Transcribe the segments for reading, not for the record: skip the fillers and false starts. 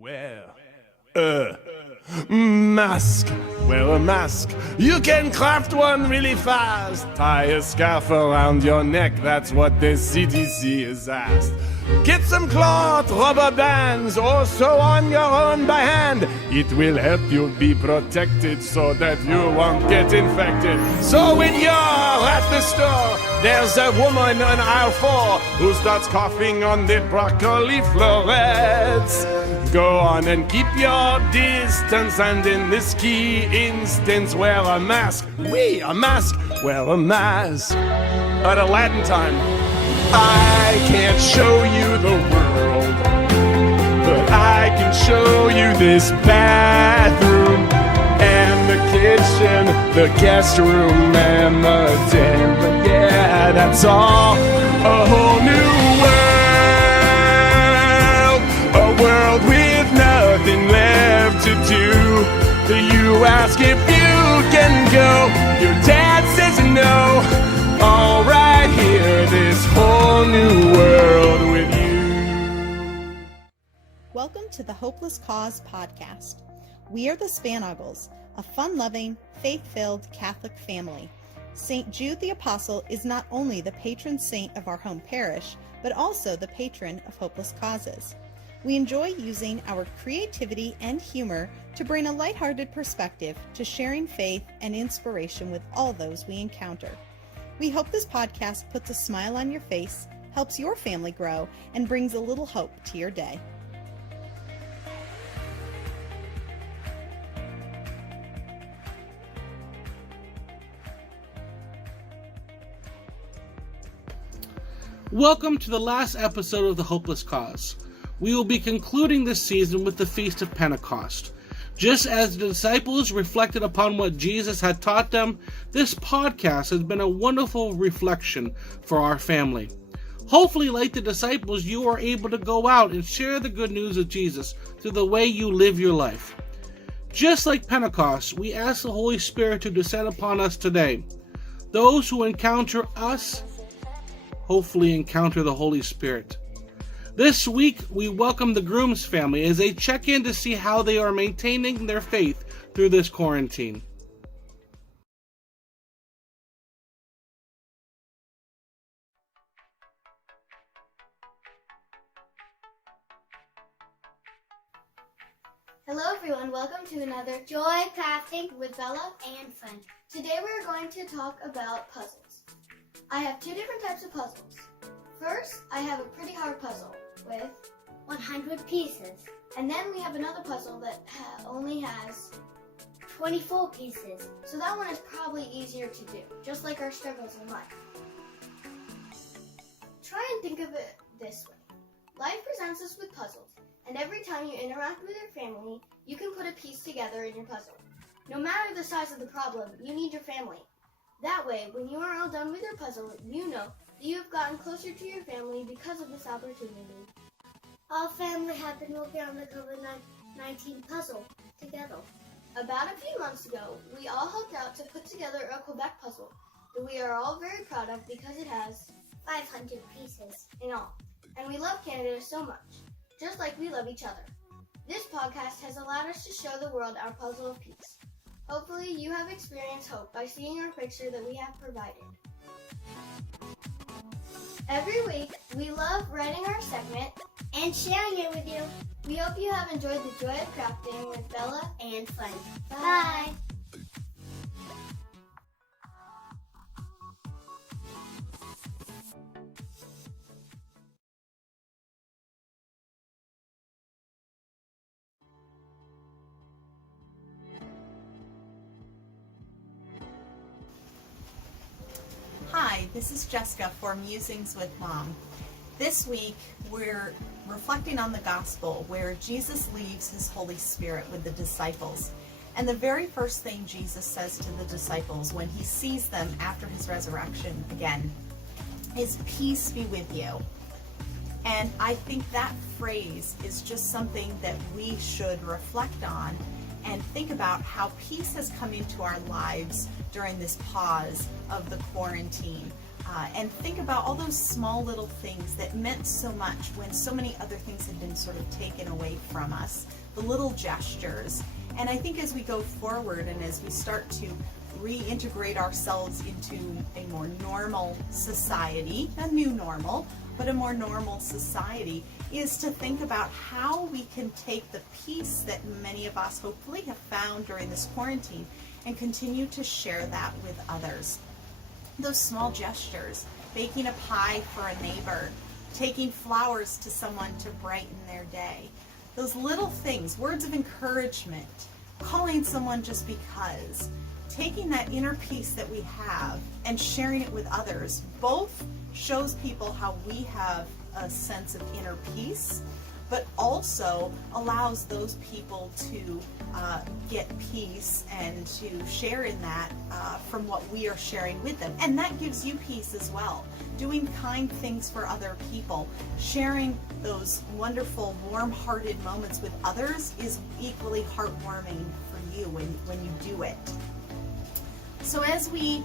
Wear a mask. Wear a mask. You can craft one really fast. Tie a scarf around your neck. That's what the CDC has asked. Get some cloth, rubber bands, or sew on your own by hand. It will help you be protected so that you won't get infected. So when you're at the store, there's a woman on aisle 4 who starts coughing on the broccoli florets. Go on and keep your distance, and in this key instance, wear a mask. Oui, a mask. Wear a mask. At Aladdin time. I can't show you the world, but I can show you this bathroom and the kitchen, the guest room and the den. But yeah, that's all. A whole new world, a world with nothing left to do. You ask if you can go, your dad says no. All right here, this whole new world with you. Welcome to the Hopeless Cause podcast. We are the Spanuggles, a fun-loving, faith-filled Catholic family. St. Jude the Apostle is not only the patron saint of our home parish, but also the patron of hopeless causes. We enjoy using our creativity and humor to bring a lighthearted perspective to sharing faith and inspiration with all those we encounter. We hope this podcast puts a smile on your face, helps your family grow, and brings a little hope to your day. Welcome to the last episode of The Hopeless Cause. We will be concluding this season with the Feast of Pentecost. Just as the disciples reflected upon what Jesus had taught them, this podcast has been a wonderful reflection for our family. Hopefully, like the disciples, you are able to go out and share the good news of Jesus through the way you live your life. Just like Pentecost, we ask the Holy Spirit to descend upon us today. Those who encounter us, hopefully encounter the Holy Spirit. This week, we welcome the Grooms family as they check in to see how they are maintaining their faith through this quarantine. Hello everyone, welcome to another Joy Crafting with Bella and Fun. Today we're going to talk about puzzles. I have two different types of puzzles. First, I have a pretty hard puzzle with 100 pieces. And then we have another puzzle that only has 24 pieces. So that one is probably easier to do, just like our struggles in life. Try and think of it this way. Life presents us with puzzles, and every time you interact with your family, you can put a piece together in your puzzle. No matter the size of the problem, you need your family. That way, when you are all done with your puzzle, you know that you have gotten closer to your family because of this opportunity. Our family have been working on the COVID-19 puzzle together. About a few months ago, we all helped out to put together a Quebec puzzle that we are all very proud of because it has 500 pieces in all. And we love Canada so much, just like we love each other. This podcast has allowed us to show the world our puzzle of peace. Hopefully you have experienced hope by seeing our picture that we have provided. Every week, we love writing our segment and sharing it with you. We hope you have enjoyed the joy of crafting with Bella and Fun. Bye. Hi, this is Jessica for Musings with Mom. This week, we're reflecting on the gospel where Jesus leaves his Holy Spirit with the disciples. And the very first thing Jesus says to the disciples when he sees them after his resurrection again is, "Peace be with you." And I think that phrase is just something that we should reflect on and think about how peace has come into our lives during this pause of the quarantine. and think about all those small little things that meant so much when so many other things had been sort of taken away from us, the little gestures. And I think as we go forward and as we start to reintegrate ourselves into a more normal society, a new normal, but a more normal society, is to think about how we can take the peace that many of us hopefully have found during this quarantine and continue to share that with others. Those small gestures, baking a pie for a neighbor, taking flowers to someone to brighten their day, those little things, words of encouragement, calling someone just because, taking that inner peace that we have and sharing it with others, both shows people how we have a sense of inner peace, but also allows those people to get peace and to share in that from what we are sharing with them. And that gives you peace as well. Doing kind things for other people, sharing those wonderful, warm-hearted moments with others is equally heartwarming for you when you do it. So as we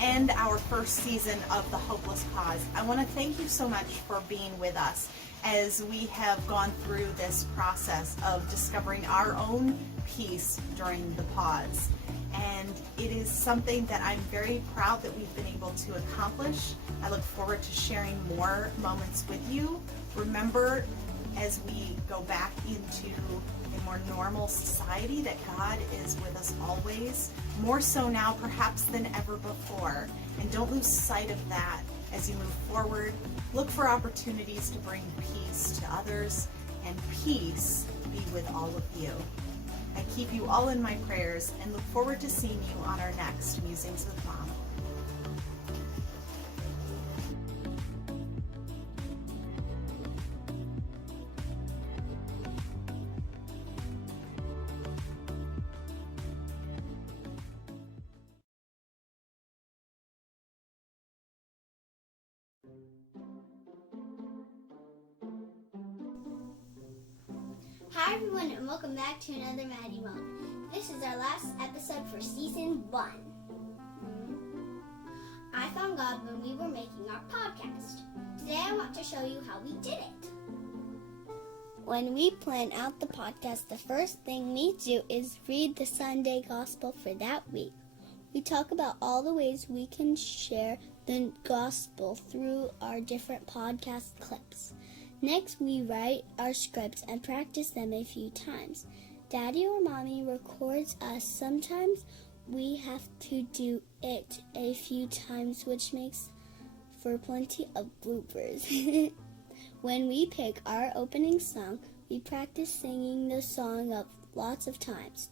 end our first season of The Hopeless Cause, I want to thank you so much for being with us as we have gone through this process of discovering our own peace during the pause. And it is something that I'm very proud that we've been able to accomplish. I look forward to sharing more moments with you. Remember, as we go back into a more normal society, that God is with us always, more so now perhaps than ever before. And don't lose sight of that as you move forward. Look for opportunities to bring peace to others, and peace be with all of you. I keep you all in my prayers and look forward to seeing you on our next Musings with Mom. Hi everyone, and welcome back to another Maddie Mom. This is our last episode for season 1. I found God when we were making our podcast. Today I want to show you how we did it. When we plan out the podcast, the first thing we do is read the Sunday Gospel for that week. We talk about all the ways we can share the Gospel through our different podcast clips. Next, we write our scripts and practice them a few times. Daddy or Mommy records us. Sometimes we have to do it a few times, which makes for plenty of bloopers. When we pick our opening song, we practice singing the song up lots of times,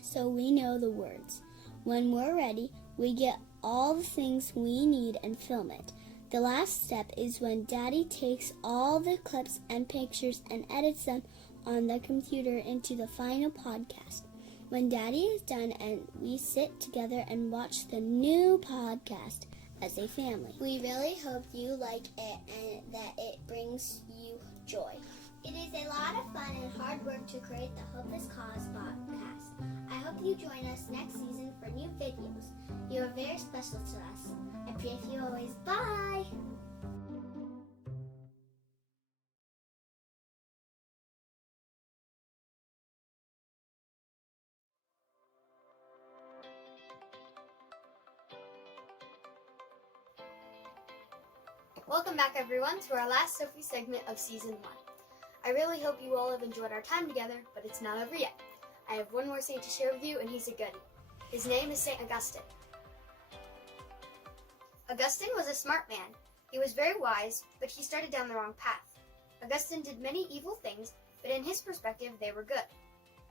so we know the words. When we're ready, we get all the things we need and film it. The last step is when Daddy takes all the clips and pictures and edits them on the computer into the final podcast. When Daddy is done, and we sit together and watch the new podcast as a family. We really hope you like it and that it brings you joy. It is a lot of fun and hard work to create the Hopeless Cause podcast. I hope you join us next season for new videos. You are very special to us. I pray for you always. Bye! Welcome back everyone to our last Sophie segment of season 1. I really hope you all have enjoyed our time together, but it's not over yet. I have one more saint to share with you, and he's a goodie. His name is St. Augustine. Augustine was a smart man. He was very wise, but he started down the wrong path. Augustine did many evil things, but in his perspective they were good.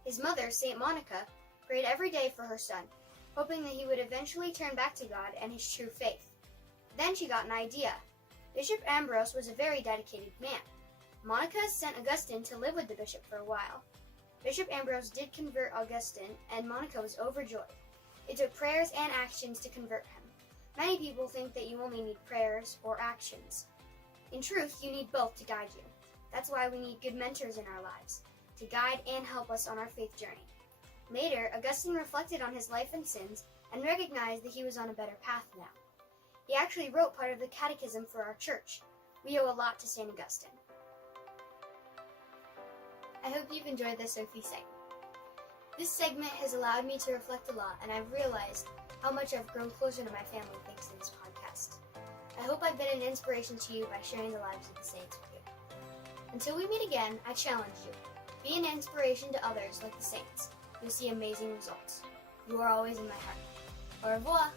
His mother, St. Monica, prayed every day for her son, hoping that he would eventually turn back to God and his true faith. Then she got an idea. Bishop Ambrose was a very dedicated man. Monica sent Augustine to live with the bishop for a while. Bishop Ambrose did convert Augustine, and Monica was overjoyed. It took prayers and actions to convert him. Many people think that you only need prayers or actions. In truth, you need both to guide you. That's why we need good mentors in our lives, to guide and help us on our faith journey. Later, Augustine reflected on his life and sins and recognized that he was on a better path now. He actually wrote part of the catechism for our church. We owe a lot to St. Augustine. I hope you've enjoyed the Sophie segment. This segment has allowed me to reflect a lot, and I've realized how much I've grown closer to my family thanks to this podcast. I hope I've been an inspiration to you by sharing the lives of the saints with you. Until we meet again, I challenge you. Be an inspiration to others like the saints. You'll see amazing results. You are always in my heart. Au revoir!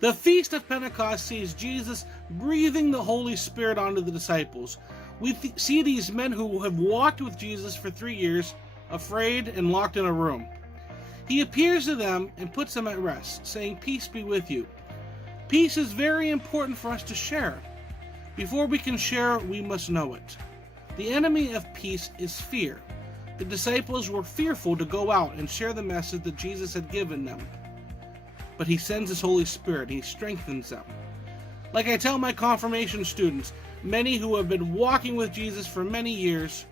The Feast of Pentecost sees Jesus breathing the Holy Spirit onto the disciples. We see these men who have walked with Jesus for 3 years, afraid and locked in a room. He appears to them and puts them at rest, saying, "Peace be with you." Peace is very important for us to share. Before we can share, we must know it. The enemy of peace is fear. The disciples were fearful to go out and share the message that Jesus had given them. But he sends his Holy Spirit, he strengthens them. Like I tell my confirmation students, many who have been walking with Jesus for many years,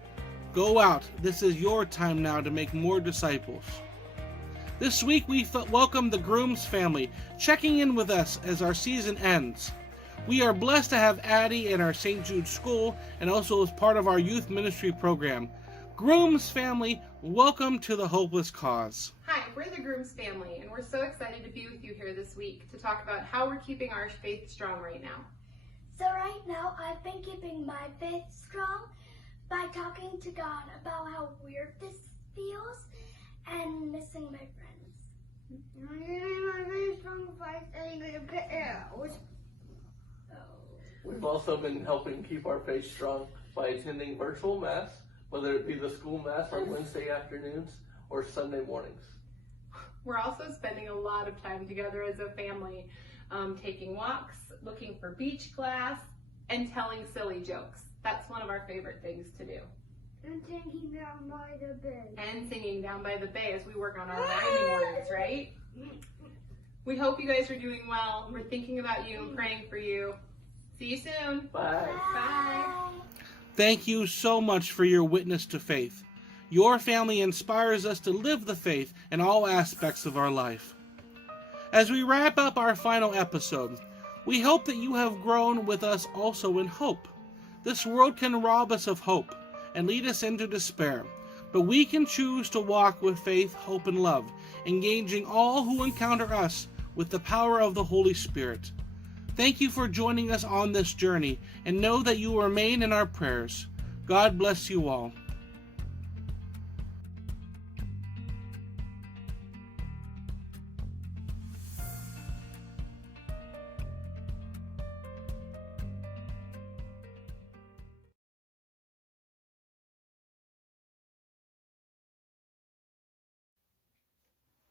go out. This is your time now to make more disciples. This week we welcome the Grooms family, checking in with us as our season ends. We are blessed to have Addie in our St. Jude school and also as part of our youth ministry program. Grooms family, welcome to the Hopeless Cause. Hi, we're the Grooms family, and we're so excited to be with you here this week to talk about how we're keeping our faith strong right now. So right now, I've been keeping my faith strong by talking to God about how weird this feels and missing my friends. I'm keeping my faith strong by saying We've also been helping keep our faith strong by attending virtual Mass, whether it be the school Mass on Wednesday afternoons or Sunday mornings. We're also spending a lot of time together as a family, taking walks, looking for beach class, and telling silly jokes. That's one of our favorite things to do. And singing down by the bay. And singing down by the bay as we work on our rhyming words, right? We hope you guys are doing well. We're thinking about you and praying for you. See you soon. Bye. Bye. Thank you so much for your witness to faith. Your family inspires us to live the faith in all aspects of our life. As we wrap up our final episode, we hope that you have grown with us also in hope. This world can rob us of hope and lead us into despair, but we can choose to walk with faith, hope, and love, engaging all who encounter us with the power of the Holy Spirit. Thank you for joining us on this journey, and know that you remain in our prayers. God bless you all.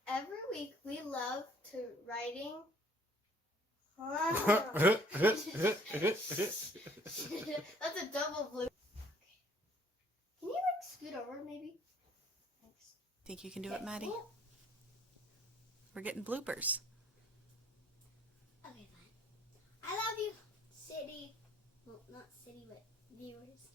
Every week we love to writing. That's a double blue. Can you scoot over maybe? Thanks. Think you can do it, Maddie? We're getting bloopers. Okay, fine. I love you, city. Well, not city, but viewers.